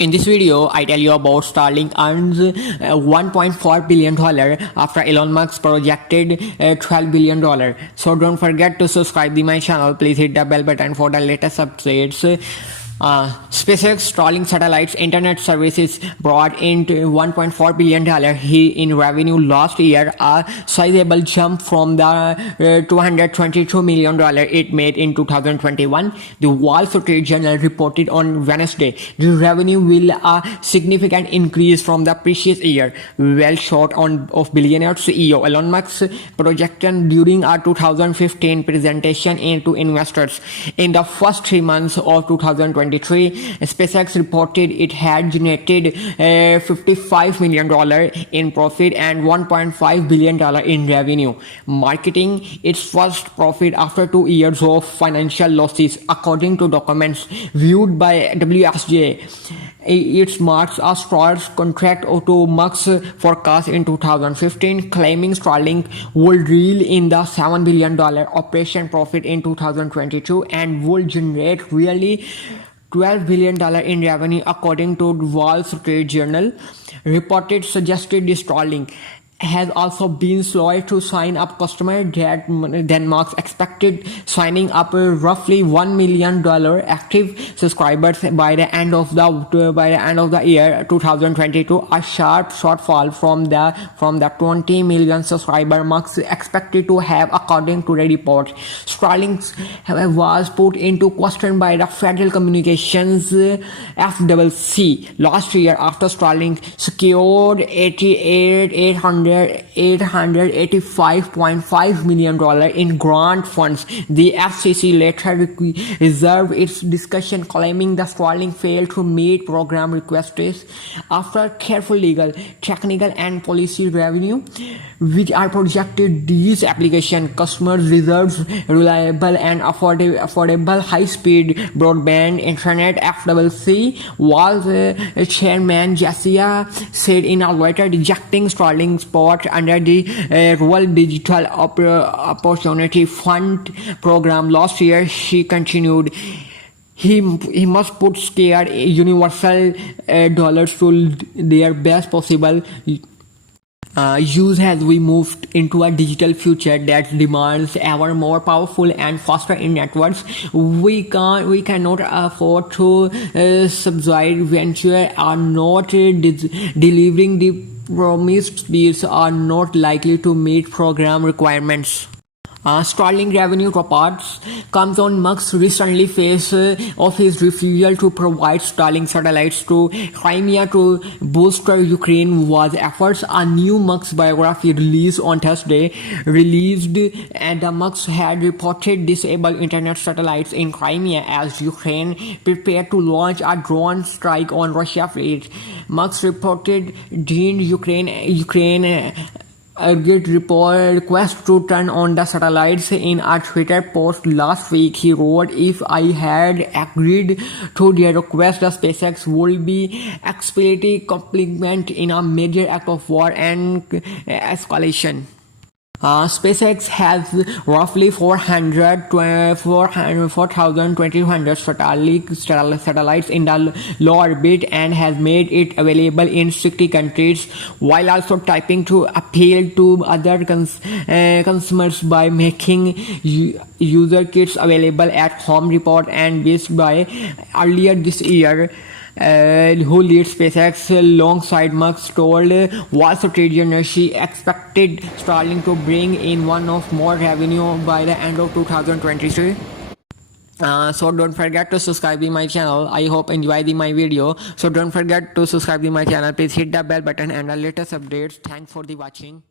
In this video, I tell you about Starlink earns $1.4 billion after Elon Musk projected $12 billion. So don't forget to subscribe to my channel. Please hit the bell button for the latest updates. SpaceX Starlink satellites internet services brought in $1.4 billion in revenue last year, a sizable jump from the $222 million it made in 2021. The Wall Street Journal reported on Wednesday the revenue will a significant increase from the previous year, well short of billionaire CEO Elon Musk's projection during a 2015 presentation to investors. In the first 3 months of 2023, SpaceX reported it had generated $55 million in profit and $1.5 billion in revenue, marking its first profit after 2 years of financial losses, according to documents viewed by WSJ. It marks a stark contract to Musk's forecast in 2015, claiming Starlink would reel in the $7 billion operation profit in 2022 and would generate really $12 billion in revenue, according to the Wall Street Journal. Reported suggested the Starlink has also been slower to sign up customers than Musk expected, signing up roughly $1 million active subscribers by the end of the year 2022, a sharp shortfall from the 20 million subscriber Musk expected to have, according to the report. Starlink was put into question by the Federal Communications FCC last year after Starlink secured $885.5 million in grant funds. The FCC later reserved its discussion, claiming the Starlink failed to meet program requests. After careful legal, technical and policy review, which are projected these application customers deserves reliable and affordable high-speed broadband internet. FCC was chairman Jessica said in a letter rejecting Starlink's support under the Rural Digital Opportunity Fund program last year. She continued, He must put scarce universal dollars to their best possible use as we move into a digital future that demands ever more powerful and faster networks. We cannot afford to subside venture are not delivering the promised speeds are not likely to meet program requirements. Starlink revenue reports comes on Musk's recently face of his refusal to provide Starlink satellites to Crimea to bolster Ukraine was efforts. A new Musk biography released on Thursday and the Musk had reported disable internet satellites in Crimea as Ukraine prepared to launch a drone strike on Russia fleet. Musk reported deemed Ukraine urgent request to turn on the satellites. In a Twitter post last week, he wrote, "If I had agreed to their request, the SpaceX would be explicitly complicit in a major act of war and escalation." SpaceX has roughly 4,200 satellites in the low orbit and has made it available in 60 countries, while also typing to appeal to other consumers by making user kits available at home. Report and Best Buy earlier this year, who leads SpaceX alongside Musk, told Wall Street Journal she expected Starlink to bring in one of more revenue by the end of 2023. So don't forget to subscribe to my channel. I hope enjoy my video. So don't forget to subscribe to my channel. Please hit the bell button and the latest updates. Thanks for the watching.